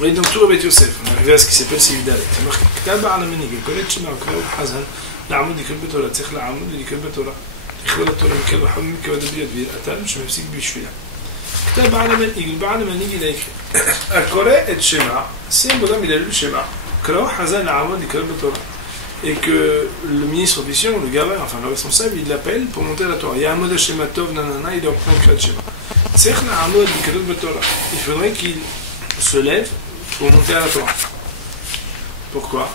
Oui, donc tout Rabbi Yosef, on est arrivé à ce qui s'appelle Seif Dalet. C'est marqué K'taba ala manig, kolet shema ukraou hazan, l'amud dikol betora, tzich l'amud dikol betora, tichol la-Torah mikal v'chom mikal v'dabriyot v'yiratam, shemefsik b'shvila. K'taba ala manig, le Baal manig il a écrit Akore et shema, si un bonhomme il a lu le shema, ukraou hazan l'amud dikol betora, et que le ministre officiel, le gamin, enfin le responsable, il l'appelle pour monter à la Torah. Il y a un mot de shema tov, nanana, il doit prendre le shema. Tzich l'amud dikol betora, il faudrait qu'il se lève pour monter à la Torah. Pourquoi?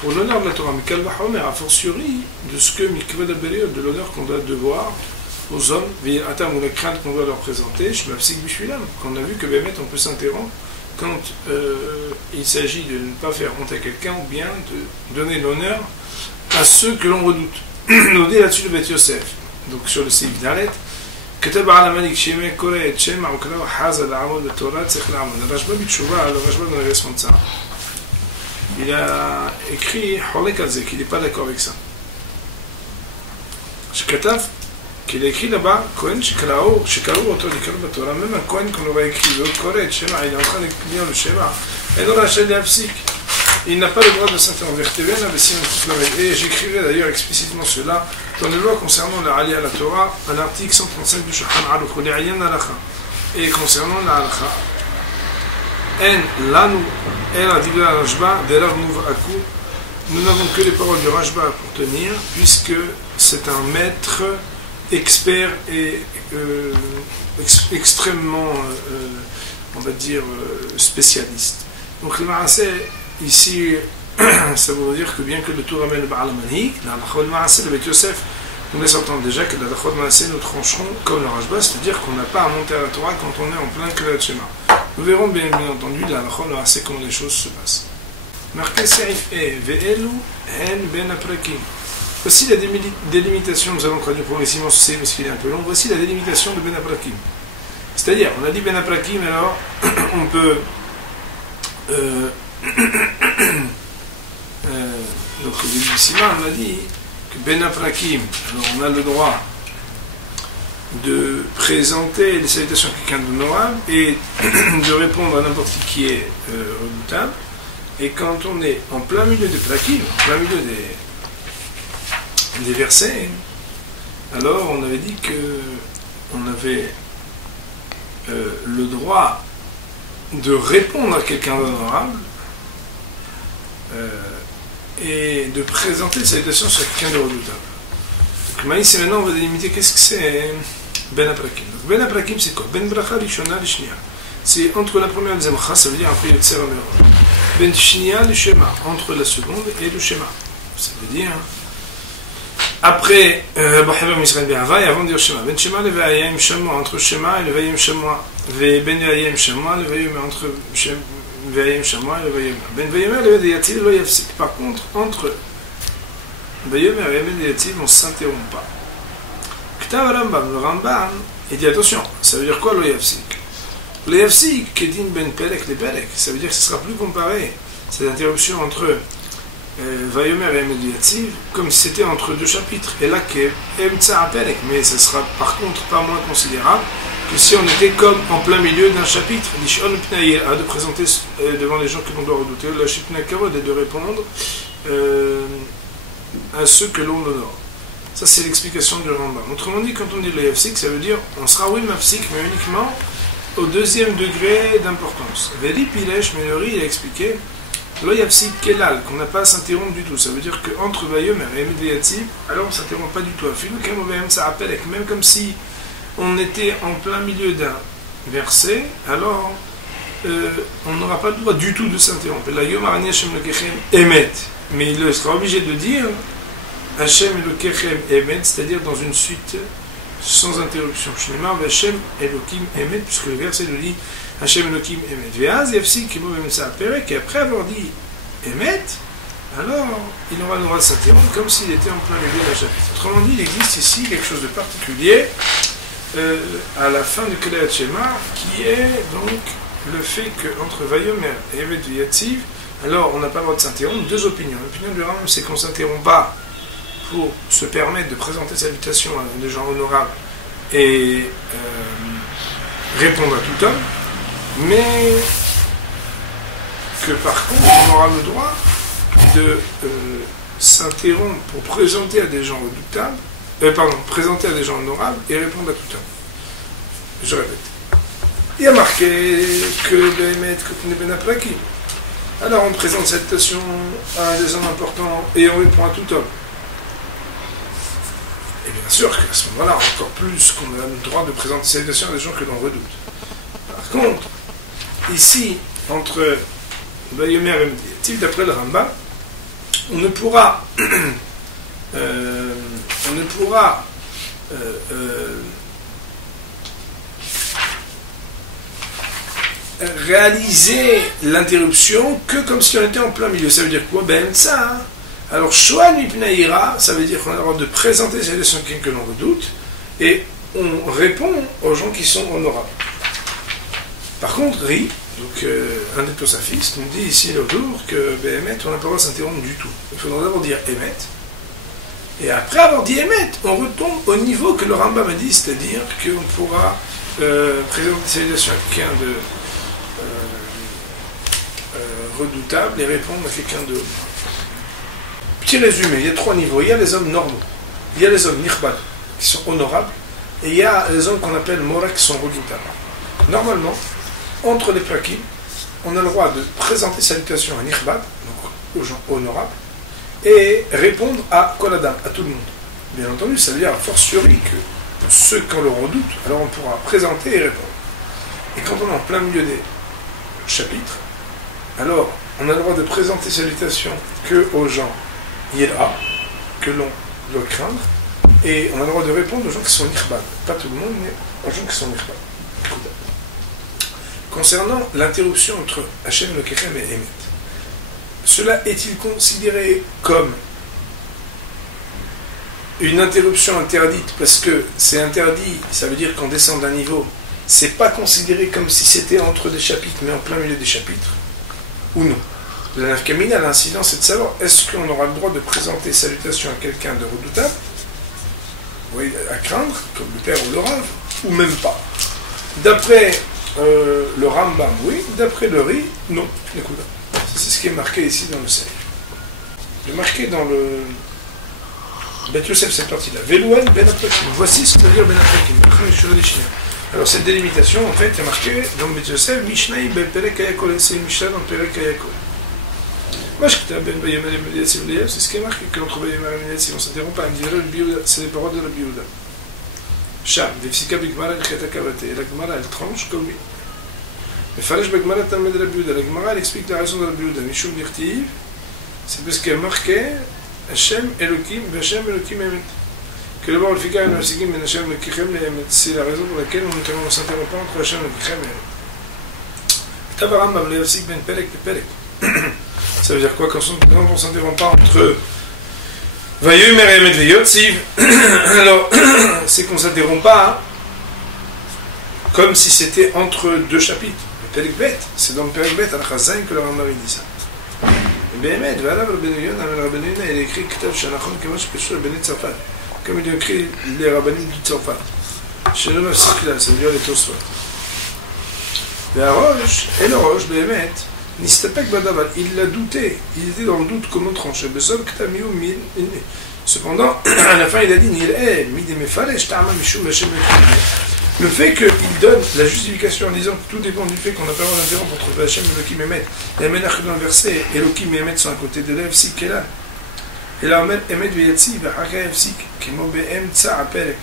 Pour l'honneur de la Torah, mais Mikal Vachomer, a fortiori de ce que Mikved Aberiot, de l'honneur qu'on doit devoir aux hommes, Atam ou la crainte qu'on doit leur présenter, Shmapsik Bishvilam, qu'on a vu que Bémet on peut s'interrompre quand il s'agit de ne pas faire monter quelqu'un ou bien de donner l'honneur à ceux que l'on redoute. On dit là-dessus le Beth Yosef, donc sur le Seif Dalet. كتب على ملك شيمة كورة شيمة وكلا حاز العمود التوراة سيخ العمود الرجبة بتشوفها على الرجبة من الرسمة. Il a écrit Holek Azek, qu'il n'est pas d'accord avec ça. Shkataf, qu'il a écrit là-bas, Kohen Shekarao, Auto Likar Batora, même un Kohen qu'on aurait écrit le Koré Shema, il est en train de lire le Shema. Et dans la chaîne d'Afsik, il n'a pas le droit de s'interrompre. Et j'écrirai d'ailleurs explicitement cela dans les lois concernant la Aliyah à la Torah, à l'article 135 du Shulchan Aruch, les Ayan Halacha. Et concernant la Halacha, En Lanu, El Adigla Rajba, Derav Muv'aku, nous n'avons que les paroles du Rajba pour tenir, puisque c'est un maître expert et extrêmement, on va dire, spécialiste. Donc le Maaseh, ici, ça veut dire que bien que le tout ramène le Baal Manhik, la Lachod Maaseh, le Beth Yosef, nous laisse entendre déjà que la Lachod Maaseh, nous trancherons comme le Rajba, c'est-à-dire qu'on n'a pas à monter à la Torah quand on est en plein Kriyat Shema. Nous verrons bien entendu la Lachod Maaseh comment les choses se passent. Marqué Serif E, Ve'elu, En Ben Aprakim. Voici la délimitation, nous allons traduire progressivement ce C, parce qu'il est un peu long. Voici la délimitation de Ben Aprakim. C'est-à-dire, on a dit Ben Aprakim, alors on peut. Donc au début du Siman, on a dit que Ben Aprakim, alors on a le droit de présenter les salutations à quelqu'un d'honorable et de répondre à n'importe qui est redoutable. Et quand on est en plein milieu des Prakim, en plein milieu des versets, alors on avait dit que on avait le droit de répondre à quelqu'un d'honorable et de présenter les salutations sur quelqu'un de redoutable. Donc Maïs, maintenant on va délimiter qu'est-ce que c'est Ben Aprakim. Ben Aprakim c'est quoi? Ben Bracha Rishona Lishnia. C'est entre la première et la deuxième Cha, ça veut dire après le Tsera Meor. Ben Shnia le Shema, entre la seconde et le Shema. Ça veut dire après Bahavam Israël Be'ava et avant de dire Shema. Ben Shema le Ve'ayim Shema, entre Shema et le Ve'ayim Shema. Ben Ve'ayim Shema, le Ve'ayim entre Ve'ayim Shema et le Ve'ayim. Ben Ve'ayim le Ve'ayim lo Yafsik. Par contre, entre Ve'ayim et le Ve'ayim, on ne s'interrompt pas. K'tav Rambam, le Rambam, il dit attention, ça veut dire quoi lo Yafsik? Le Yafsik, Kedin Ben Pelek le Pelek, ça veut dire que ce sera plus comparé, cette interruption entre Vayomer et Emed Yativ, comme si c'était entre deux chapitres. Et là, Emtsa Pelek, mais ce sera par contre pas moins considérable que si on était comme en plein milieu d'un chapitre. Lishon Pnaïa, de présenter devant les gens que l'on doit redouter, la Shipna Kavod, et de répondre à ceux que l'on honore. Ça, c'est l'explication du Rambam. Autrement dit, quand on dit le Yafsik, ça veut dire on sera oui Mafsik, mais uniquement au deuxième degré d'importance. Veli Pilesh, Melori, il a expliqué Lo Yafsik Kelal, qu'on n'a pas à s'interrompre du tout. Ça veut dire qu'entre Vayomer et Emed Yativ, alors on ne s'interrompt pas du tout. Même comme si on était en plein milieu d'un verset, alors on n'aura pas le droit du tout de s'interrompre. La Yom Arani Hashem Lokechem Emet. Mais il sera obligé de dire Hashem Lokechem Emet, c'est-à-dire dans une suite sans interruption. Shneimar Hashem Elokim Emet, puisque le verset nous dit Hashem Elokim Emet. Ve'az Yafsik Kemo Bemsa Perek, et après avoir dit Emet, alors il aura le droit de s'interrompre comme s'il était en plein milieu d'un chapitre. Autrement dit, il existe ici quelque chose de particulier à la fin du Kriyat Shema, qui est donc le fait qu'entre Vayomer et Emet Yativ, alors on n'a pas le droit de s'interrompre. Deux opinions. L'opinion du Rambam, c'est qu'on ne s'interrompt pas pour se permettre de présenter salutations à des gens honorables et répondre à tout homme. Mais que par contre, on aura le droit de s'interrompre pour présenter à des gens redoutables, présenter à des gens honorables et répondre à tout homme. Je répète. Il y a marqué que Béhémet Kotne Ben Aplaki. Alors on présente cette citation à des hommes importants et on répond à tout homme. Et bien sûr qu'à ce moment-là, encore plus qu'on a le droit de présenter cette citation à des gens que l'on redoute. Par contre, ici, entre Bayomer et Mediativ, d'après le Rambam, on ne pourra réaliser l'interruption que comme si on était en plein milieu. Ça veut dire quoi? Ben ça. Hein. Alors, Shoan Mipnaïra, ça veut dire qu'on a le droit de présenter ces leçons que l'on redoute et on répond aux gens qui sont honorables. Par contre, Ri, donc un des tosafistes, nous dit ici l'autre jour que Béhémet, on n'a pas le droit de s'interrompre du tout. Il faudra d'abord dire Émet. Et après avoir dit Émet, on retombe au niveau que le Rambam a dit, c'est-à-dire qu'on pourra présenter ces leçons à quelqu'un de redoutable et répondre à quelqu'un de... Petit résumé, il y a 3 niveaux. Il y a les hommes normaux, il y a les hommes nikhbad, qui sont honorables, et il y a les hommes qu'on appelle mora, qui sont redoutables. Normalement, entre les plaquis, on a le droit de présenter salutation à nikhbad, donc aux gens honorables, et répondre à koladam, à tout le monde. Bien entendu, ça veut dire a fortiori que pour ceux qu'on le redoute, alors on pourra présenter et répondre. Et quand on est en plein milieu des chapitres, alors on a le droit de présenter salutation que aux gens yéra, que l'on doit craindre, et on a le droit de répondre aux gens qui sont nikhbad. Pas tout le monde, mais aux gens qui sont nikhbad. Concernant l'interruption entre Hachem Elokechem et Emet, cela est-il considéré comme une interruption interdite parce que c'est interdit, ça veut dire qu'on descend d'un niveau, c'est pas considéré comme si c'était entre des chapitres mais en plein milieu des chapitres, ou non? La nafkamina, l'incident, c'est de savoir est-ce qu'on aura le droit de présenter salutation à quelqu'un de redoutable, oui, à craindre, comme le père ou le Rav, ou même pas. D'après le Rambam, oui, d'après le Ri, non. Écoute, c'est ce qui est marqué ici dans le Seif. Il est marqué dans le Beth Yosef, cette partie-là. Velouen ben Aplakim. Voici ce que veut dire ben Aplakim. Alors cette délimitation, en fait, est marquée dans Beth Yosef, Mishnai ben Perek Ayakol, c'est une Mishnah dans Perek Ayakol. C'est ce qui est marqué que l'entre Bayomer et Mediativ, on s'interrompt pas, c'est les paroles de la Yehuda. Sham, Vefsika Bigmara el Chet Hakavate, et la Gemara elle tranche comme lui. Mais Falesh Bigmara Talmud la Yehuda, la Gemara elle explique la raison de la Yehuda. Mishum Birtiv, c'est parce qu'elle marquait Hashem Elokim, Hashem Elokim Emet. Que d'abord le Fika et le Sigim, mais Hashem Elokim Emet. C'est la raison pour laquelle on ne s'interrompt pas entre Hashem Elokim et Emet. Tabaram Bam Leofsik Ben Perek et Perek. Ça veut dire quoi quand on ne s'interrompt pas entre Vayomer et Emet Veyotziv? Alors, c'est qu'on ne s'interrompt pas hein, comme si c'était entre 2 chapitres. Le Perek Bet, c'est dans le Perek Bet, Al-Chazain, que le Rambam dit ça. Béhémet, voilà, le Rabbeinu, il a écrit Ktav Shanachon, comme il a écrit les Rabbanim du Tzarfat. Chez le Mafsikla, ça veut dire les Tosfot. Et le Roche, Béhémet, Nistapek Badaval, il l'a douté, il était dans le doute comment trancher. Cependant, à la fin, il a dit le fait qu'il donne la justification en disant que tout dépend du fait qu'on n'a pas le droit d'interrompre entre Hachem et Elokim et Emet. Et Emenach dans le verset, Elokim et Emet sont à côté de l'Efsik qui est là. Et là, Emet Veyatsi, Vahaka Efsik, qui est mot Behem Tsa Apelek.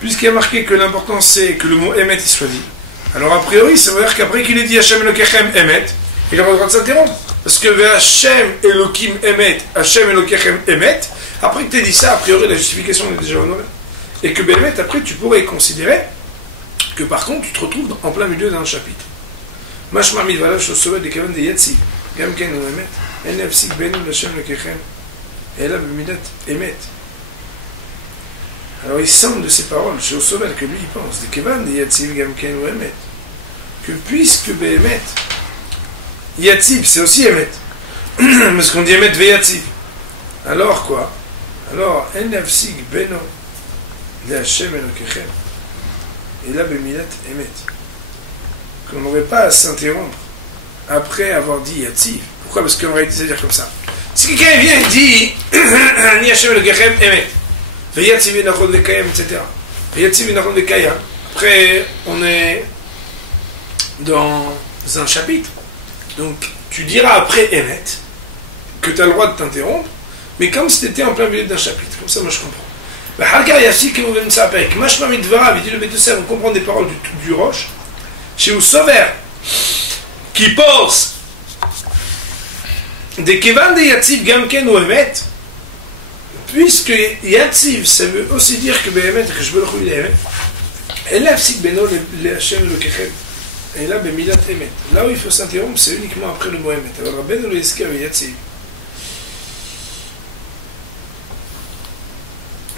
Puisqu'il y a marqué que l'important c'est que le mot Emet il soit dit. Alors a priori, ça veut dire qu'après qu'il ait dit Hachem Elokechem Emet, il n'a pas le droit de s'interrompre. Parce que Hachem Elokim Emet, Hachem Elokechem Emet, après que tu aies dit ça, a priori la justification est déjà honorée. Et que Behemet, après tu pourrais considérer que par contre tu te retrouves en plein milieu d'un chapitre. Mashma midvala shosovat de kavan de yatsi, gamken ou Emet, enefsik benu Hachem Elokechem, et là bemidat Emet. Alors il semble de ces paroles, chez Osovel, que lui il pense, de kavan de yatsi, gamken ou Emet, que puisque Behemet, Yatzib, c'est aussi Emet. Parce qu'on dit Emet ve Yatzib. Alors quoi? Alors, En Nafsik Beno de Hashem Elokechem. Et là, Bemilat Emet. qu'on n'aurait pas à s'interrompre après avoir dit Yatziv. Pourquoi? Parce qu'on aurait dit, c'est-à-dire comme ça. Si quelqu'un vient et dit Ni Hashem Elokechem Emet, Veyatziv Enachon Vekayam, etc. Veyatziv Enachon Vekayam. Après, on est dans un chapitre. Donc, tu diras après Emet que tu as le droit de t'interrompre, mais comme si tu étais en plein milieu d'un chapitre. Comme ça, moi, je comprends. Il dit le Beit Yosef, on comprend des paroles du Roche, chez Usover, qui pense des Kevan de Yatziv Gamken ou Emet, puisque Yatziv, ça veut aussi dire que Behemet, que je veux le trouver Emet, et là, Psik Beno, le Hashem, le Kechem, et là, Bemilat Emet. Là où il faut s'interrompre, c'est uniquement après le mot Emet. Alors, Rabbeinu le Esker Yatziv.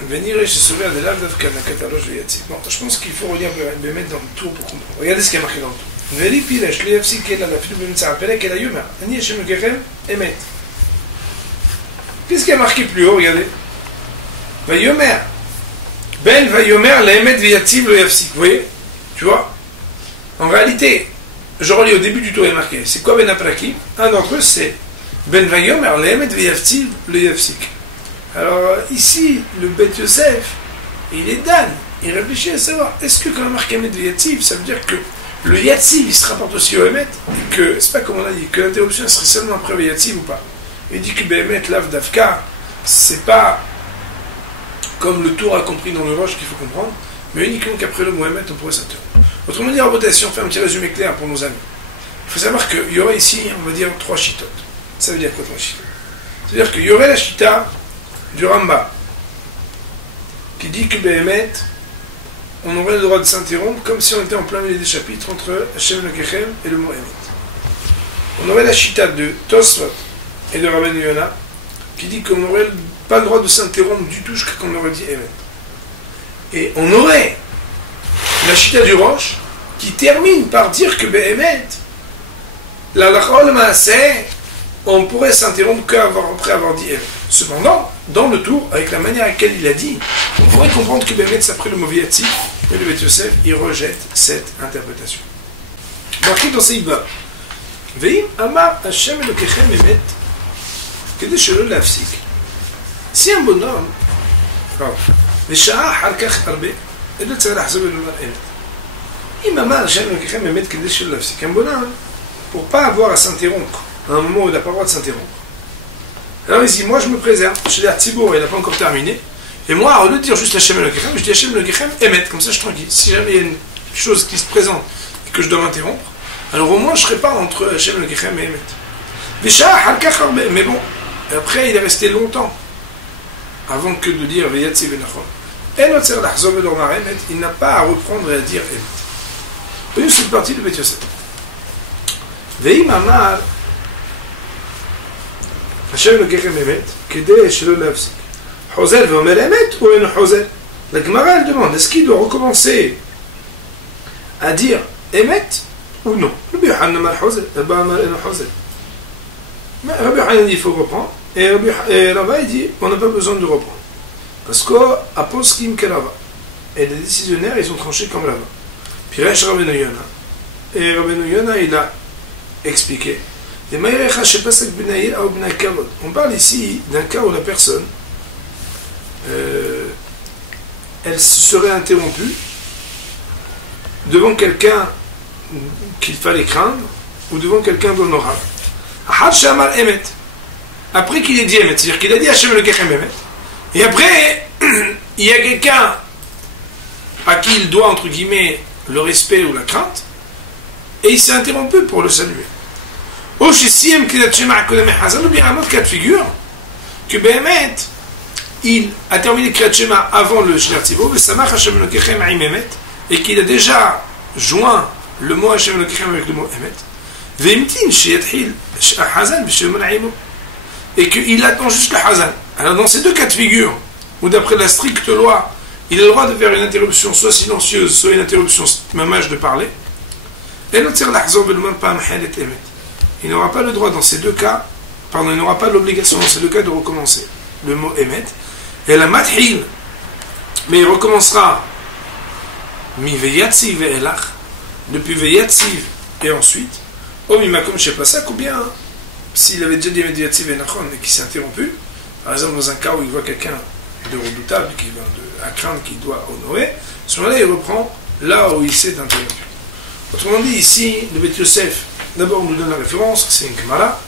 Venir et se sauver de l'âme d'Afkan, la catalogue de Yatziv. Bon, je pense qu'il faut relire Bemet dans le tour pour comprendre. Regardez ce qui est marqué dans le tour. Veri Piresh, le Yafsik, elle a la fille de Bemetsa, Pelek, elle a Yomer. Ani Hashem le Kechem, Emet. Qu'est-ce qui est marqué plus haut? Regardez. Vayomer. Ben Vayomer, la Emet, Yatziv, le Yafsik. Vous voyez? Tu vois? En réalité, je relis au début du tour, il est marqué. C'est quoi Ben Apraki? Un d'entre eux, c'est Ben Vayomer, la Emet, Yatziv, le Yafsik. Alors ici, le Beit Yosef, il est Dan, il réfléchit à savoir, est-ce que quand on marque Emet de Yatziv, ça veut dire que le Yatziv, il se rapporte aussi au Emet, et que, c'est pas comme on a dit, que l'interruption serait seulement après le Yatziv ou pas. Il dit que Behemet, Lav Davka, c'est pas comme le tour a compris dans le Roche qu'il faut comprendre, mais uniquement qu'après le mot Emet, on pourrait s'interrompre. Autrement dit, en rotation, on fait un petit résumé clair pour nos amis. Il faut savoir qu'il y aurait ici, on va dire, 3 chitotes. Ça veut dire quoi 3 chitotes? C'est-à-dire qu'il y aurait la chita du Ramba, qui dit que Behemet, on aurait le droit de s'interrompre comme si on était en plein milieu des chapitres entre Hashem le Kechem et le mot Emet. On aurait la chita de Tosfot et de Rabbeinu Yonah, qui dit qu'on n'aurait pas le droit de s'interrompre du tout jusqu'à qu'on aurait dit Emet. Et on aurait la chita du Roche, qui termine par dire que Behemet, la Lachol Maaseh, on pourrait s'interrompre qu'après avoir dit Emet. Cependant, dans le tour, avec la manière à laquelle il a dit, on pourrait comprendre que Behemet, c'est après le mot Yatziv, mais le Beit Yosef, il rejette cette interprétation. Marqué dans Seif Vav. Veim Amar Hashem Elokechem Emet, Kedei shelo lafsik. Si un bonhomme, Vesha'a harkach arbe, et le tzara lahzov elomar Emet. Im Amar Hashem Elokechem Emet, Kedei shelo lafsik. Un bonhomme, pour ne pas avoir à s'interrompre, à un moment où il n'a pas le droit de s'interrompre. Alors il dit, moi je me préserve, chez les Tzibour, il n'a pas encore terminé, et moi, au lieu de dire juste Hashem Elokechem, je dis Hashem Elokechem Emet, comme ça je suis tranquille. Si jamais il y a une chose qui se présente et que je dois m'interrompre, alors au moins je serai pas entre Hashem Elokechem et Emet. Mais bon, après il est resté longtemps avant que de dire Veyatziv Enachon. Il n'a pas à reprendre et à dire Emet. Voyez cette partie de Beit Yosef. Veim Amar Hashem Elokechem Emet, Kedei shelo lafsik. Hozel veomer Emet ou en Hozel? La Gemara elle demande, est-ce qu'il doit recommencer à dire Emet ou non? Rabbi Yochanan Amar Hozel, Abba Amar en Hozel. Mais Rabbi Yochanan dit il faut reprendre, et Rava il dit on n'a pas besoin de reprendre. Parce qu'à Poskim Kelava, et les décisionnaires ils ont tranché comme Rava. Puis Resh Rabbeinu Yonah, et Rabbeinu Yonah il a expliqué. On parle ici d'un cas où la personne elle serait interrompue devant quelqu'un qu'il fallait craindre ou devant quelqu'un d'honorable. Après qu'il ait dit Emet, c'est-à-dire qu'il a dit Hashem Elokechem Emet, et après il y a quelqu'un à qui il doit entre guillemets le respect ou la crainte, et il s'est interrompu pour le saluer. Ou bien un autre cas de figure, que Behemet, il a terminé Kriyat Shema avant le Shler Tzivo, et qu'il a déjà joint le mot Hashem Elokechem avec le mot Emet, et qu'il attend juste le Hazan. Alors dans ces deux cas de figure, où d'après la stricte loi, il a le droit de faire une interruption soit silencieuse, soit une interruption mamage de parler, il n'aura pas le droit dans ces deux cas, il n'aura pas l'obligation dans ces deux cas de recommencer le mot Emet, et la mathil, mais il recommencera mi veyatziv ve'elach, depuis veyatziv Et ensuite, Omimakom Shepasak, ou bien s'il avait déjà dit Mediativ et Nachon et qui s'est interrompu, par exemple dans un cas où il voit quelqu'un de redoutable, à craindre qu'il doit honorer, à ce moment-là il reprend là où il s'est interrompu. Autrement dit, ici, le Beth Yosef, d'abord on nous donne la référence, c'est une Gemara.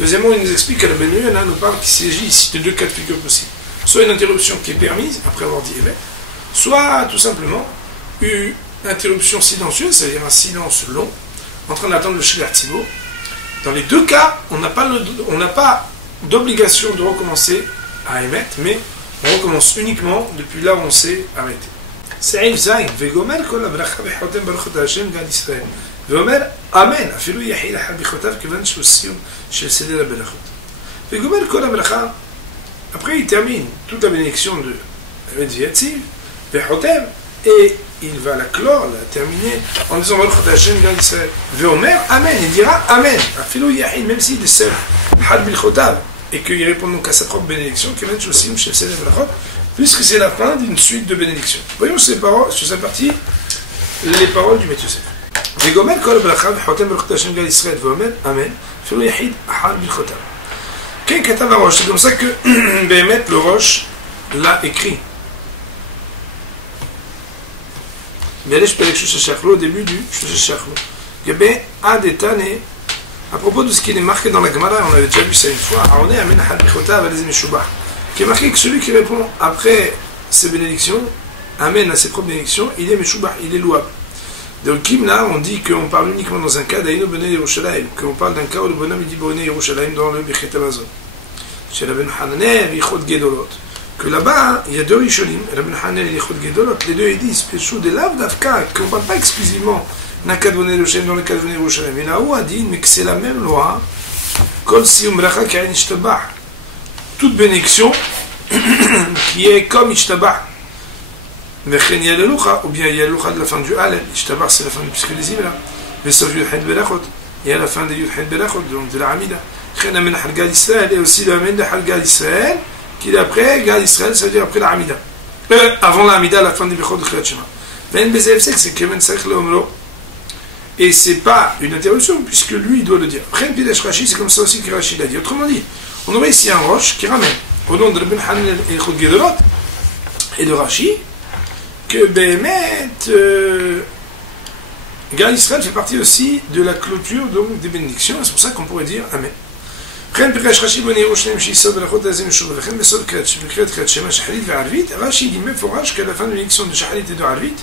Deuxièmement, il nous explique que la Ben Yonah nous parle qu'il s'agit ici de deux cas de figure possibles. Soit une interruption qui est permise, après avoir dit Emet, soit tout simplement une interruption silencieuse, c'est-à-dire un silence long, en train d'attendre le Shliach Tzibur. Dans les deux cas, on n'a pas d'obligation de recommencer à émettre, mais on recommence uniquement depuis là où on s'est arrêté. סעיף זין, וגומר כל הברכה וחותם ברכות השם גל ישראל. ואומר אמן, אפילו יחיל אחד ברכותיו כיוון שהוא סיום של סדר הברכות. וגומר כל הברכה, après il termine toute la bénédiction de Medviatziv, וחותם, et il va la clore, la terminer en disant ברכות השם גל ישראל. ואומר אמן, il dira amen, אפילו יחיל, même s'il est seul, אחד ברכותיו, et qu'il répond donc à sa propre bénédiction, כיוון שהוא סיום של סדר הברכות, puisque c'est la fin d'une suite de bénédictions. Voyons ces paroles, sur cette partie, les paroles du Beth Yosef. Vegomer kol bracha v'chotem b'rachot Hashem gal Yisrael v'omer amen filo yachid ahad b'chotam. Ken katav harosh, c'est comme ça que Béhémet le Rosh l'a écrit. Belesh pelek Shoshachlo, au début du Shoshachlo. Gabé ad etane, à propos de ce qui est marqué dans la Gemara, on avait déjà vu ça une fois, Aoné amen ahad b'chotav alezim meshubah. Qui est marqué que celui qui répond après ses bénédictions, amène à ses propres bénédictions, il est Meshubah, il est louable. Dans le Kimna, on dit qu'on parle uniquement dans un cas d'Aïno Bene Yerushalayim, qu'on parle d'un cas où le bonhomme il dit Bene Yerushalayim dans le Bechet Amazon. Chez Rabbeinu Hananel, Yichot Gedolot. Que là-bas, il y a deux Rishonim, Rabbeinu Hananel et Yichot Gedolot, les deux ils disent Peshou de Lav Davka, qu'on ne parle pas exclusivement d'un cas de Bene Yerushalayim dans le cas de Bene Yerushalayim. Et là-haut a dit, mais que c'est la même loi, Kol Siyum Bracha Kain Ishtabah. Toute bénédiction qui est comme Ishtabah. Mechen Yalelucha, ou bien Yalelucha de la fin du Halel. Ishtabah c'est la fin du psychélisme là. Vesof Yudhed Berachot. Il y a la fin de Yudhed Berachot, donc de la Hamida. Chen Amen Halgal Israël, et aussi le Amen de Halgal Israël, qui est après Gal Israël, c'est-à-dire après la Hamida. Avant la Hamida, la fin du Bechot de Kriyat Shema. Ben Bezefsek, c'est Kemen Sarech Leomro. Et c'est pas une interruption, puisque lui il doit le dire. Chen Pidesh Rashi, c'est comme ça aussi que Rashi l'a dit. Autrement dit, on aurait ici un roche qui ramène, au nom de Rabbeinu Hananel et Yichot Gedolot, et de Rashi, que Béhémet, Gal Israël fait partie aussi de la clôture donc, des bénédictions, et c'est pour ça qu'on pourrait dire Amen. Rashi dit même forage qu'à la fin de l'élection de Shacharit et de Harvit,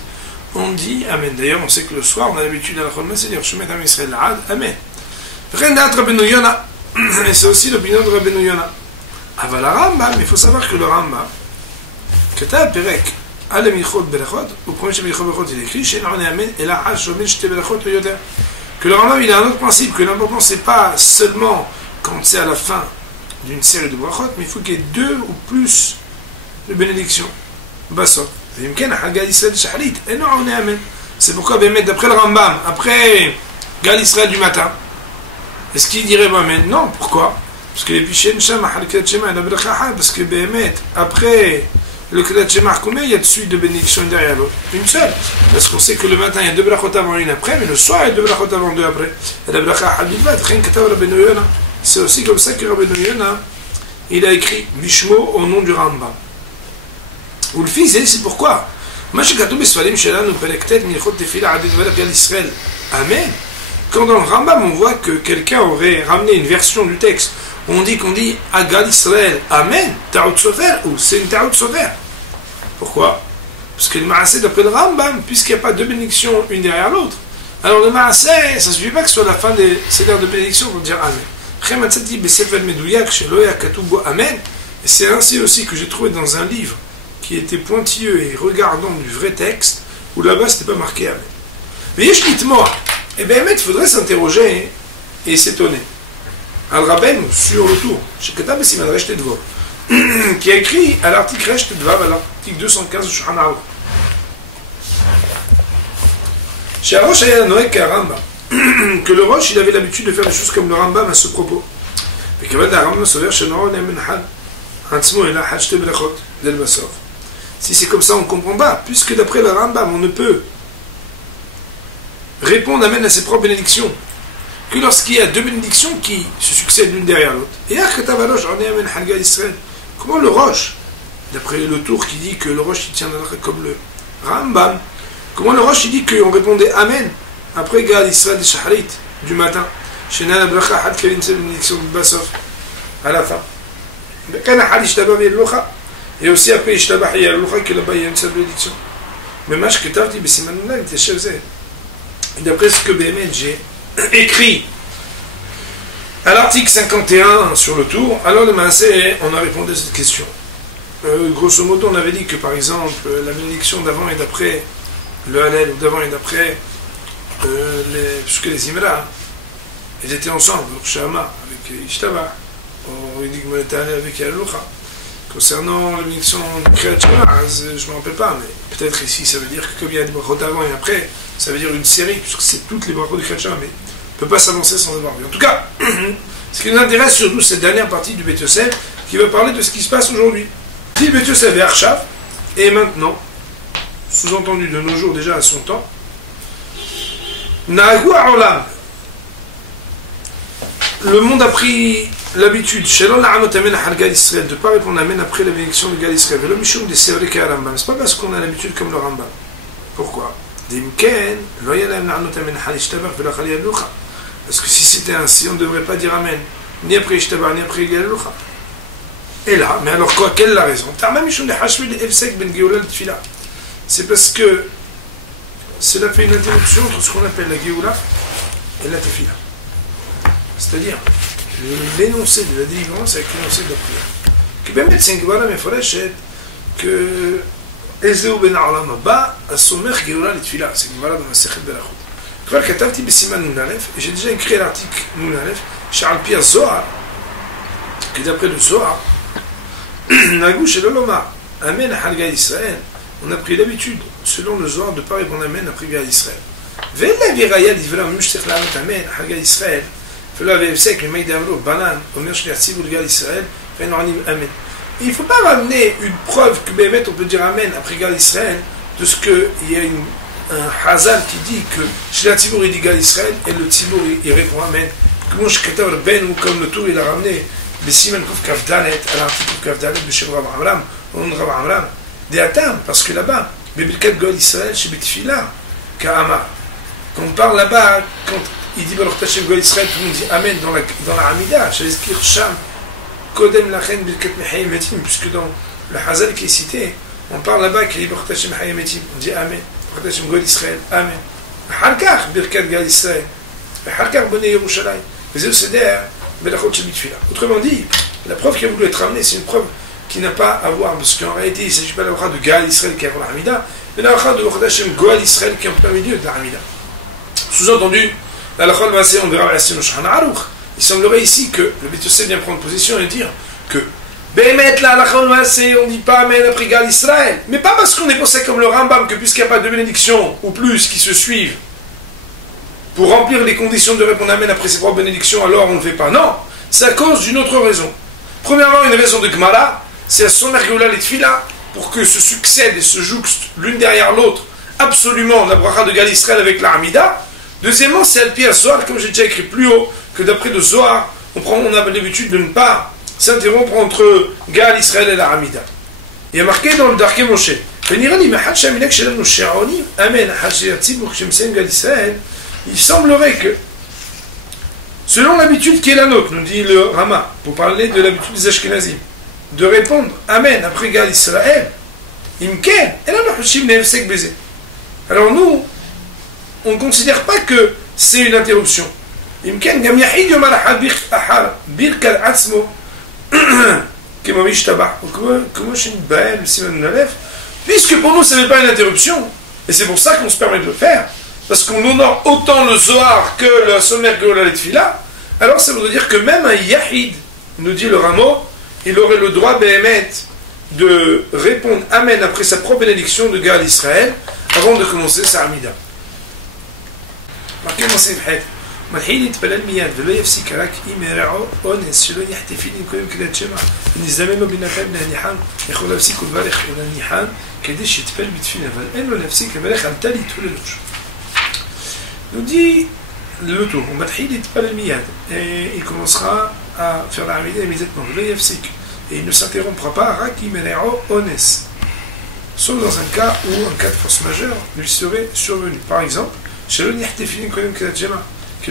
on dit Amen. D'ailleurs, on sait que le soir, on a l'habitude à la Chol Masé, dire Shemet Am Yisraël La'ad, Amen. Rabbeinu Yonah. Et c'est aussi l'opinion de Rabbeinu Yonah. Aval Rambam, il faut savoir que le Rambam, Katav Perek, Alem Yichot Berachot, au premier chapitre Yichot Berachot, il écrit, Shein Arne Amen, et la Hach Shomen Shte Berachot Yoder. Que le Rambam, il a un autre principe, que l'important, c'est pas seulement quand c'est à la fin d'une série de Berachot, mais il faut qu'il y ait deux ou plus de bénédictions. Bassot. C'est pourquoi, d'après le Rambam, après Gal Israël du matin, est-ce qu'il dirait Amen? Non, pourquoi? Parce que les Pichen Shama, Halkat Shema, et la Bracha, parce que Béhémet, après le Kriyat Shema, combien il y a de suite de bénédictions derrière l'autre? Une seule. Parce qu'on sait que le matin, il y a deux Brachot avant, une après, mais le soir, il y a deux Brachot avant, deux après. Et la Bracha Halbilvat, Chen Katav Rabbeinu Yonah. C'est aussi comme ça que Rabbeinu Yonah, il a écrit Bishmo au nom du Rambam. Ou le fils, c'est pourquoi? Mashikatou Besfalim Shelanu Pelektet Milchot Tefila Adid Velak Gal Israël. Amen. Quand dans le Rambam, on voit que quelqu'un aurait ramené une version du texte, on dit Agal Israël, Amen, Ta'out Sofer, ou c'est une Ta'out Sofer. Pourquoi? Parce que le Maaseh, d'après le Rambam, puisqu'il n'y a pas deux bénédictions une derrière l'autre, alors le Maaseh, ça ne suffit pas que ce soit la fin des sédères de bénédiction pour dire Amen. Et c'est ainsi aussi que j'ai trouvé dans un livre qui était pointilleux et regardant du vrai texte, où là-bas c'était pas marqué Amen. Mais Yeshlit-Moa, eh bien, il faudrait s'interroger et s'étonner. Al-Rabbeinu, sur le tour, chez Katab Siman Resh Tedvor, qui a écrit à l'article Resh Tedvav, à l'article 215 de Shulchan Aruch. Chez Arosh Aya Noek et Rambam, que le Rosh, il avait l'habitude de faire des choses comme le Rambam à ce propos. Et que Rambam se verse chez Noron et Menhad, Hansmo et la Hachte Brachot, d'El Basov. Si c'est comme ça, on ne comprend pas, puisque d'après le Rambam, on ne peut répondre Amen à ses propres bénédictions que lorsqu'il y a deux bénédictions qui se succèdent l'une derrière l'autre. Et comment le Roche, d'après le tour qui dit que le Roche il tient comme le Rambam, comment le Roche il dit qu'on répondait Amen après Gal Israël de Shaharit du matin, chez Nana Bracha Had Kevin c'est une bénédiction de Bassof à la fin. Et aussi après Ishtabah et Al-Lukha que là-bas il y a une seule bénédiction. Mais moi je t'ai dit, d'après ce que Béhémet j'ai écrit à l'article 51 sur le tour, alors le Maaseh, on a répondu à cette question. Grosso modo, on avait dit que par exemple, la bénédiction d'avant et d'après le Hallel, ou d'avant et d'après, puisque les Imra, ils étaient ensemble, Shama avec Ishtabah, on dit que moi j'étais allé avec Al-Lukha. Concernant la bénédiction de Kriyat Shema, je ne me rappelle pas, mais peut-être ici ça veut dire que comme il y a des brachot avant et après, ça veut dire une série, puisque c'est toutes les brachot de Kriyat Shema, mais on ne peut pas s'avancer sans avoir vu. En tout cas, ce qui nous intéresse surtout, c'est cette dernière partie du Beth Yosef qui va parler de ce qui se passe aujourd'hui. Dit Beth Yosef et Arshav, et maintenant, sous-entendu de nos jours déjà à son temps, Na'agu Ha'olam. Le monde a pris l'habitude, de ne pas répondre Amen après la bénédiction de Gal Israël. C'est pas parce qu'on a l'habitude comme le Rambam. Pourquoi? Parce que si c'était ainsi, on ne devrait pas dire Amen, ni après Ishtabar, ni après Gal Lucha. Et là, mais alors quoi? Quelle est la raison? C'est parce que cela fait une interruption entre ce qu'on appelle la Géoula et la Tefila. C'est-à-dire l'énoncé de la délivrance avec l'énoncé de la prière. Que bien mettre c'est une Gemara meforeshet que Ezeu ben Alam Abba a sommer Géoula les Tefila. C'est une Gemara dans la Sechet Berachot. כבר כתבתי בסימן נ"א, et j'ai déjà écrit l'article נ"א, שעל פי הזוהר, que d'après le Zohar, נהגו שלא לומר אמן אחר גאל ישראל, on a pris l'habitude, selon le Zohar, de ne pas répondre amen après גאל ישראל. ואין להביא ראיה לדברי אומרים שצריך לענות אמן אחר גאל ישראל, ולא להביא הפסק ממי דאמרו בנן, אומר שליח ציבור לגאל ישראל, ואין עונים אמן. Il ne faut pas ramener une preuve que באמת on peut dire amen après גאל ישראל, de ce qu'il y a un Hazal qui dit que chez la Tzibour il dit Gal Israël et le Tzibour il répond Amen. Comme je Katav Ben ou comme le tour il a ramené le Siman Kouf Kavdalet à l'article Kouf Kavdalet de chez Rav Amram, on Rav Amram, des Atam, parce que là-bas, Bebilkat Gal Israël chez Betfila, Kahama. Quand on parle là-bas, quand il dit Baruch Tashem Gal Israël, tout le monde dit Amen dans la Hamida, chez l'Eskir Sham, Kodem Lachen Bilkat Mehayim Etim, puisque dans le Hazal qui est cité, on parle là-bas qu'il dit Baruch Tashem Mehayim Etim, on dit Amen. Gol Israël, Amen. Harkar, Birkat Gal Israël, Harkar Bone Yerushalayim, mais c'est derrière Belachot Shabbat Tefila. Autrement dit, la preuve qui a voulu être ramenée, c'est une preuve qui n'a pas à voir, parce qu'en réalité, il ne s'agit pas de la de Gal Israël qui est avant la Hamida, mais la de Baruch Hashem Goal Israël qui est en plein milieu de la Hamida. Sous-entendu, la Lachol Maaseh, on verra la Sino Shulchan Aruch. Il semblerait ici que le Beth Yosef vient prendre position et dire que Bémet là, la Maaseh, on ne dit pas Amen après Gal Israël. Mais pas parce qu'on est pensé comme le Rambam, que puisqu'il n'y a pas de bénédiction ou plus qui se suivent, pour remplir les conditions de répondre Amen après ses propres bénédictions, alors on ne fait pas. Non, c'est à cause d'une autre raison. Premièrement, une raison de Gemara, c'est à son Geoula les Tfila, pour que se succèdent et se jouxtent l'une derrière l'autre, absolument la bracha de Gal Israël avec la Hamida. Deuxièmement, c'est Al-Pi Zohar, comme j'ai déjà écrit plus haut, que d'après le Zohar, on a l'habitude de ne pas s'interrompre entre Gal Israël et la Hamida. Il y a marqué dans le Darkei Moshe, il semblerait que, selon l'habitude qui est la nôtre, nous dit le Rama, pour parler de l'habitude des Ashkenazim, de répondre Amen après Gal Israël, alors nous, on ne considère pas que c'est une interruption. Puisque pour nous, ce n'est pas une interruption, et c'est pour ça qu'on se permet de le faire, parce qu'on honore autant le Zohar que le sommaire Geoula et Tfila, alors ça voudrait dire que même un Yahid, nous dit le Rameau, il aurait le droit, Béhémet, de répondre Amen après sa propre bénédiction de Gal Israël, avant de commencer sa Hamida. Marquez-moi cette bête. מתחיל להתפלל מיד ולא יפסיק רק אם ירעו אונס שלא יחטפין עם קודם קריאת שמע ונזדמן לו בינתיים להניחן יכול להפסיק ולברך אל הניחן כדי שיתפלל בתפילה אבל אין לו להפסיק לברך על טלי תוללוש. nous dit le tour, et il commencera à faire la Hamida immédiatement, et il ne s'interrompra pas, sauf dans un cas où un cas de force majeure lui serait survenu. Par exemple, qu'il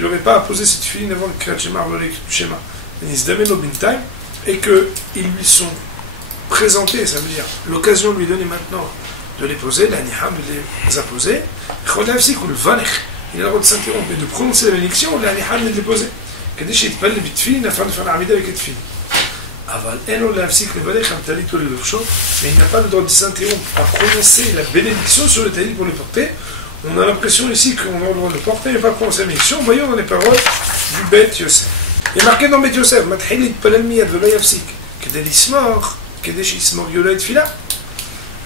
n'aurait pas à poser cette filine avant le Kriyat Shema, et qu'ils lui sont présentés, ça veut dire l'occasion lui donnée maintenant de les poser, l'aniham de les apposer, il a le droit de s'interrompre et de prononcer la bénédiction, l'aniham de les poser. Afin de faire la Hamida avec les tefilin. Mais il n'a pas le droit de s'interrompre à prononcer la bénédiction sur le talit pour le porter. On a l'impression ici qu'on a le droit de le porter, mais pas prononcer la bénédiction. Voyons dans les paroles du Bet Yosef. Il est marqué dans Bet Yosef,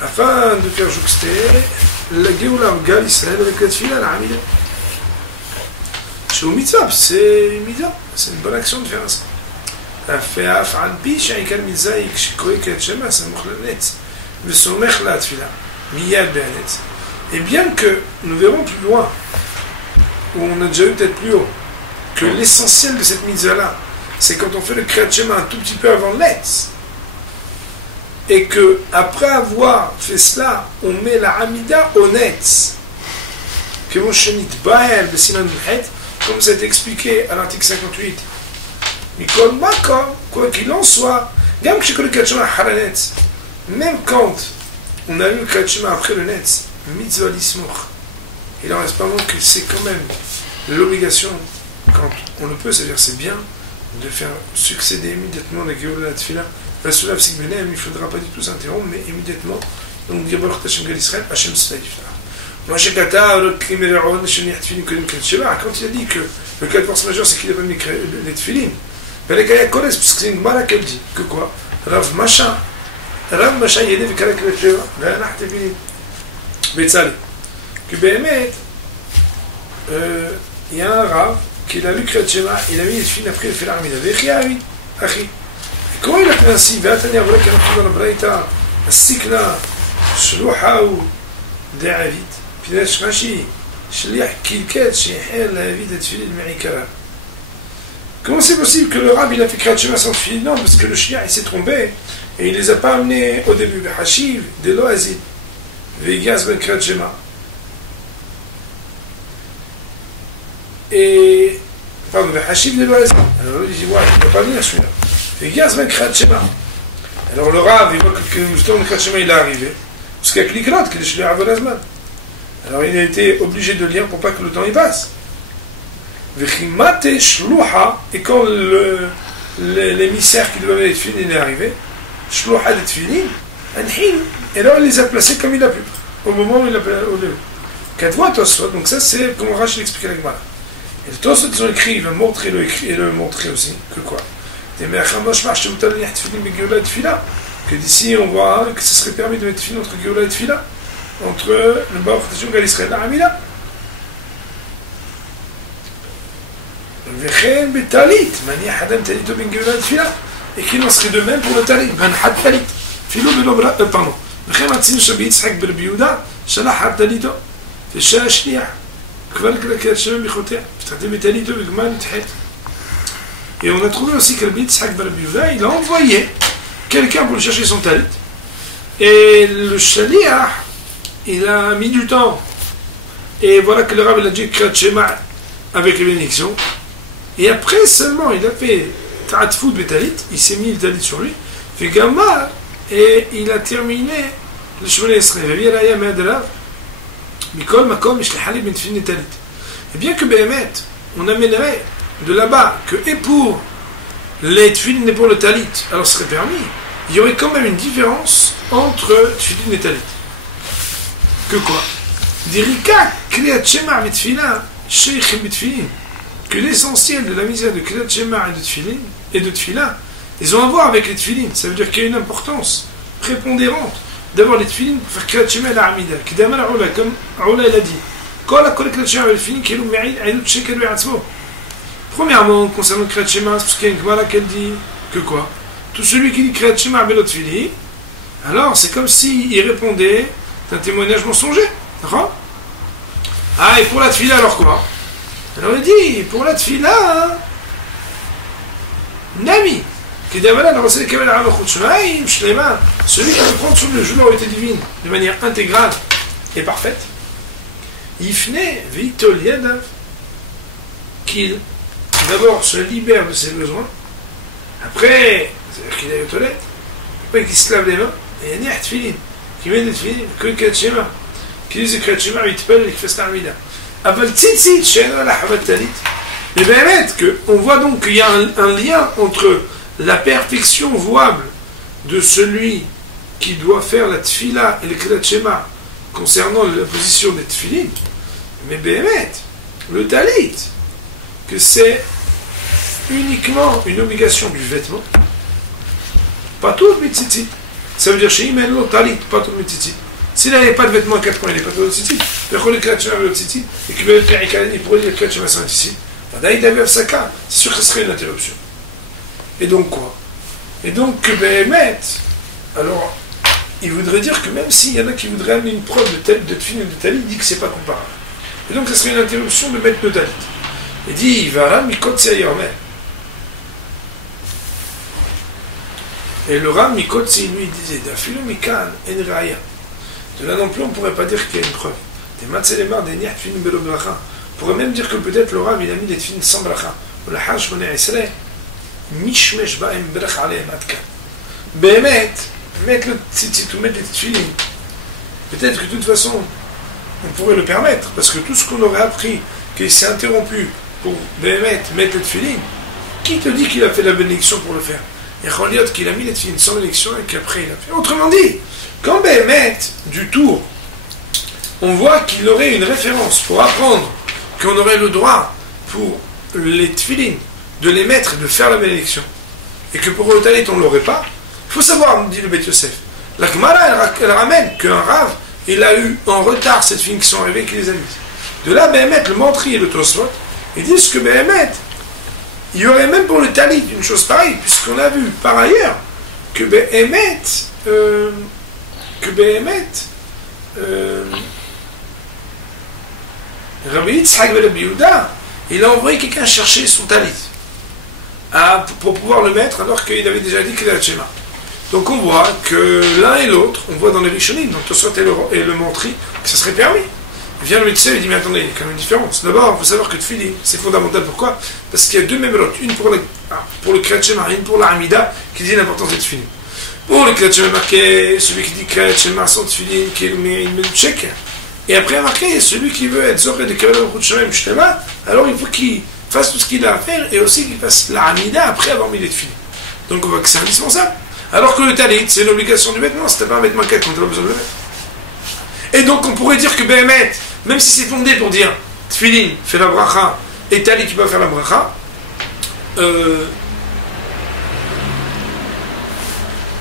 afin de faire jouxter la Géoula Gal Israël avec la Tfila, la Hamida. Chez Mitzvah, c'est une mitzvah, c'est une bonne action de faire ça. ואף על פי שהעיקר מזה היא כשקורא קריאת שמע סמוך לנץ וסומך לתפילה מיד בהנץ. Et bien que nous verrons plus loin, ou on a déjà eu peut-être plus haut, que l'essentiel de cette mitzvah-là, c'est quand on fait le Kriyat Shema un tout petit peu avant l'Etz, et que après avoir fait cela, on met la Hamida au Netz, que mon chenit Bael de Sinan B'chet, comme c'est expliqué à l'article 58. Mikol Makom, quoi qu'il en soit, même quand on a eu le Kriyat Shema après le Netz, mitzvah l'ismoch, il en reste pas moins que c'est quand même l'obligation, quand on le peut, c'est-à-dire c'est bien, de faire succéder immédiatement la Géoula la Tfila. Il ne faudra pas du tout s'interrompre, mais immédiatement, donc dire Baruch Hashem Gal Israël, Hashem Sfaïfla. Moi, j'ai Kata, quand il a dit que le cas de force majeure, c'est qu'il n'a pas mis les Tfilin. Mais les Kaya Kores, parce que c'est une Gemara qu'elle dit que quoi Rav Masha, il est avec la Tfilin, là, il a Tfilin. Betzali. Que Béhémet, il y a un Rav qui a lu Kriyat Shema, il a mis les Tfilin après, il fait la Hamida. Vechiavi, Achi. comment il a fait ainsi ואתני אברך כנפתו לברייתא הסיקנה שלוחה הוא דעביד פירש רש"י שליח קלקל שיחל להביא את התפילין מעיקרה. Comment c'est possible que le Rav il a fait Kriyat Shema sans tefilin? Non, parce que le shliach il s'est trompé et il les a pas amenés au début. Hashiv de l'oazid, veigaz ben Kriyat Shema. Et pardon, Hashiv de l'oazid. Alors il dit ouais, il ne va pas venir celui-là. Veigaz ben Kriyat Shema. Alors le Rav il voit que le temps de Kriyat Shema il est arrivé, parce qu'il y a Klikrot que le shliach a volazman. Alors il a été obligé de lire pour pas que le temps y passe. Et quand l'émissaire qui devait aller tefilin est arrivé, shlouha de tefilin, et alors il les a placés comme il a pu, au moment où il a au début. Quatre Tosfot, donc ça c'est comme Rashi l'expliquait la Gemara. Et les Tosfot ils ont écrit, il va montrer et le montrer aussi, que quoi que d'ici on voit que ce serait permis de mettre tefilin entre Géoula et Tefila, entre le Baruch Hashem Gal Israël et la Hamida. וכן בטלית, מניח אדם טליתו בין גאולה לתפילה, וכן נוסחי דומה pour le טלית, בהנחת טלית, אפילו בלא פרנו. וכן רצינו שרבי יצחק ברבי יהודה, שלח עד טליתו, ושעה שליח, כבר לקריאת שמע ביכותיה, פתחתי בטליתו וגמר נתחת. Et on a trouvé aussi que Rabbi Yitzhak Rabbi Yehuda, il a envoyé quelqu'un pour lui chercher son talit, et le shaliach, il a mis du temps, et voilà que le Rav il a dit Kriyat Shema avec les bénédictions. Et après seulement, il a fait Ta'atfut Betalit, il s'est mis le talit sur lui, fait Gamma, et il a terminé le Shemona Esrei. V'yiraya me'adalav, Mikol Makom, Mishlehali ben Tfilin Talit. Et bien que Béhémet, on amènerait de là-bas que, et pour les Tfilin et pour le talit, alors ce serait permis, il y aurait quand même une différence entre Tfilin et talit. Que quoi? Dirika, Kriyat Shema B'Tfila, Sheikh B'Tfilin. Que l'essentiel de la misère de Kriyat Shema et de Tfila, ils ont à voir avec les Tfilin. Ça veut dire qu'il y a une importance prépondérante d'avoir les Tfilin pour faire Kriyat Shema et la Hamida. Comme Aoula l'a dit. Premièrement, concernant Kriyat Shema, c'est parce qu'il y a une Gemara qu'elle dit que quoi? Tout celui qui dit Kriyat Shema et la Tfilin, alors c'est comme s'il répondait d'un témoignage mensonger. D'accord? Ah, et pour la Tfila, alors quoi? Alors il dit, pour la tfila, Nami, celui qui veut prendre sur le jour de l'autorité divine de manière intégrale et parfaite, Yifne Vitol Yadav, qu'il d'abord se libère de ses besoins, après, c'est-à-dire qu'il aille aux toilettes, après qu'il se lave les mains, et il y a Tfilin, qui met des Tfilin, que le Kratchema, qui dit que le Kratchema, il te pèle et qu'il fait ça Amida. Aval Tzitzit, Shena, la Havat Talit. Et bien, on voit donc qu'il y a un lien entre la perfection vouable de celui qui doit faire la Tfila et le Kratchema concernant la position des Tfilin, mais Béhémet, le Talit, que c'est uniquement une obligation du vêtement, pas tout le Mitzitzit. Ça veut dire chez Imen, Talit, pas tout le Mitzitzit. S'il n'avait pas de vêtements à 4 points, il n'est pas tout le Mitzitzit. Il faut le Kratchema le Mitzitzit, et qu'il veut le faire, il pourrait le Kratchema sans Mitzitzit. C'est sûr que ce serait une interruption. Et donc quoi? Et donc que Béhémet, alors, il voudrait dire que même s'il y en a qui voudraient amener une preuve de Tfilin ou de Talit, il dit que c'est pas comparable. Et donc, ce serait une interruption de mettre le Talit. Il dit, Vara Mikot Seyormer. Et le Ram Mikot lui disait, Dafilo Mikan En Raya. De là non plus, on ne pourrait pas dire qu'il y a une preuve. Des Matselemar, des Niat Tfilin Belo Bracha. On pourrait même dire que peut-être le Ram, il a mis des Tfilin sans Bracha. Ou la Haj Mone Esrei. Mishmesh Baem Brach Aleem Adka. Béhémet, mettre le tzitzit ou mettre les tfilin, peut-être que de toute façon, on pourrait le permettre, parce que tout ce qu'on aurait appris, qu'il s'est interrompu pour Béhémet mettre les tfilin, qui te dit qu'il a fait la bénédiction pour le faire? Il y a Choliot qu'il a mis les tfilin sans bénédiction et qu'après il a fait. Autrement dit, quand Béhémet, du tour, on voit qu'il aurait une référence pour apprendre qu'on aurait le droit pour les tfilin de les mettre et de faire la bénédiction, et que pour le talit on ne l'aurait pas. Il faut savoir, dit le Beth Yosef, la Gemara elle ramène qu'un Rav il a eu en retard cette fille qui sont arrivées qui les a mises. De là, Béhémet, le Mantri et le Tosfot, ils disent que Béhémet, il y aurait même pour le talit une chose pareille, puisqu'on a vu par ailleurs que Béhémet, Rabbi Yitzhak ben Rabbi Yehuda, il a envoyé quelqu'un chercher son talit pour pouvoir le mettre alors qu'il avait déjà dit qu'il a le schéma. Donc on voit que l'un et l'autre, on voit dans les Rishonim, donc Tosfot et le Mantri, que ça serait permis. Il vient le médecin et il dit, mais attendez, il y a quand même une différence. D'abord, il faut savoir que Tfilin, c'est fondamental. Pourquoi? Parce qu'il y a deux mémorot, une pour le Kriyat Shema, une pour la Hamida, qui dit l'importance des Tfilin. Pour le Kriyat Shema marqué, celui qui dit Kriyat Shema sans Tfilin, qui est une check. Et après marqué, celui qui veut être Zoré de Kabbalah Baruch Shema Shtema, alors il faut qu'il fasse tout ce qu'il a à faire et aussi qu'il fasse la Hamida après avoir mis les Tfilin. Donc on voit que c'est indispensable. Alors que le talit, c'est l'obligation du vêtement, c'était pas un vêtement 4 quand tu as besoin de le mettre. Et donc on pourrait dire que Béhémet, même si c'est fondé pour dire Tfilin fait la bracha et talit qui peut faire la bracha,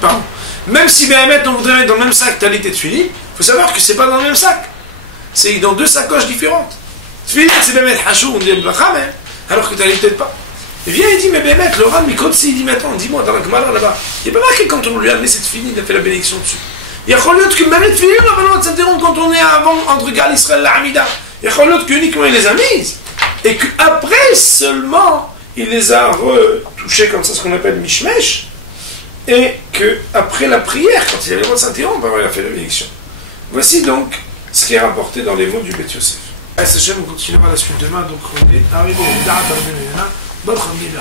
pardon. Même si Béhémet on voudrait mettre dans le même sac talit et Tfilin, il faut savoir que c'est pas dans le même sac. C'est dans deux sacoches différentes. Tfilin c'est Béhémet hachou, on dit bracha même, alors que talit peut-être pas. Il vient et dit, mais Béhémet, le Ram Mikotsi, il dit, mais attends, dis-moi, dans la Gemara là-bas, il n'y a pas marqué quand on lui a amené cette Tfilin, il a fait la bénédiction dessus. Il y a Choliot que même les Tfilin, on a pas le droit de s'interrompre quand on est avant, entre Gal Israël et la Hamida. Il y a Choliot qu'uniquement il les a mises, et qu'après seulement, il les a retouchées comme ça, ce qu'on appelle Mishmesh, et qu'après la prière, quand il avait le droit de s'interrompre, il a fait la bénédiction. Voici donc ce qui est rapporté dans les mots du Beth Yosef. À ce on continuera la suite demain, donc on est arrivé au Da'at al-Benayana. Baruch Hamid,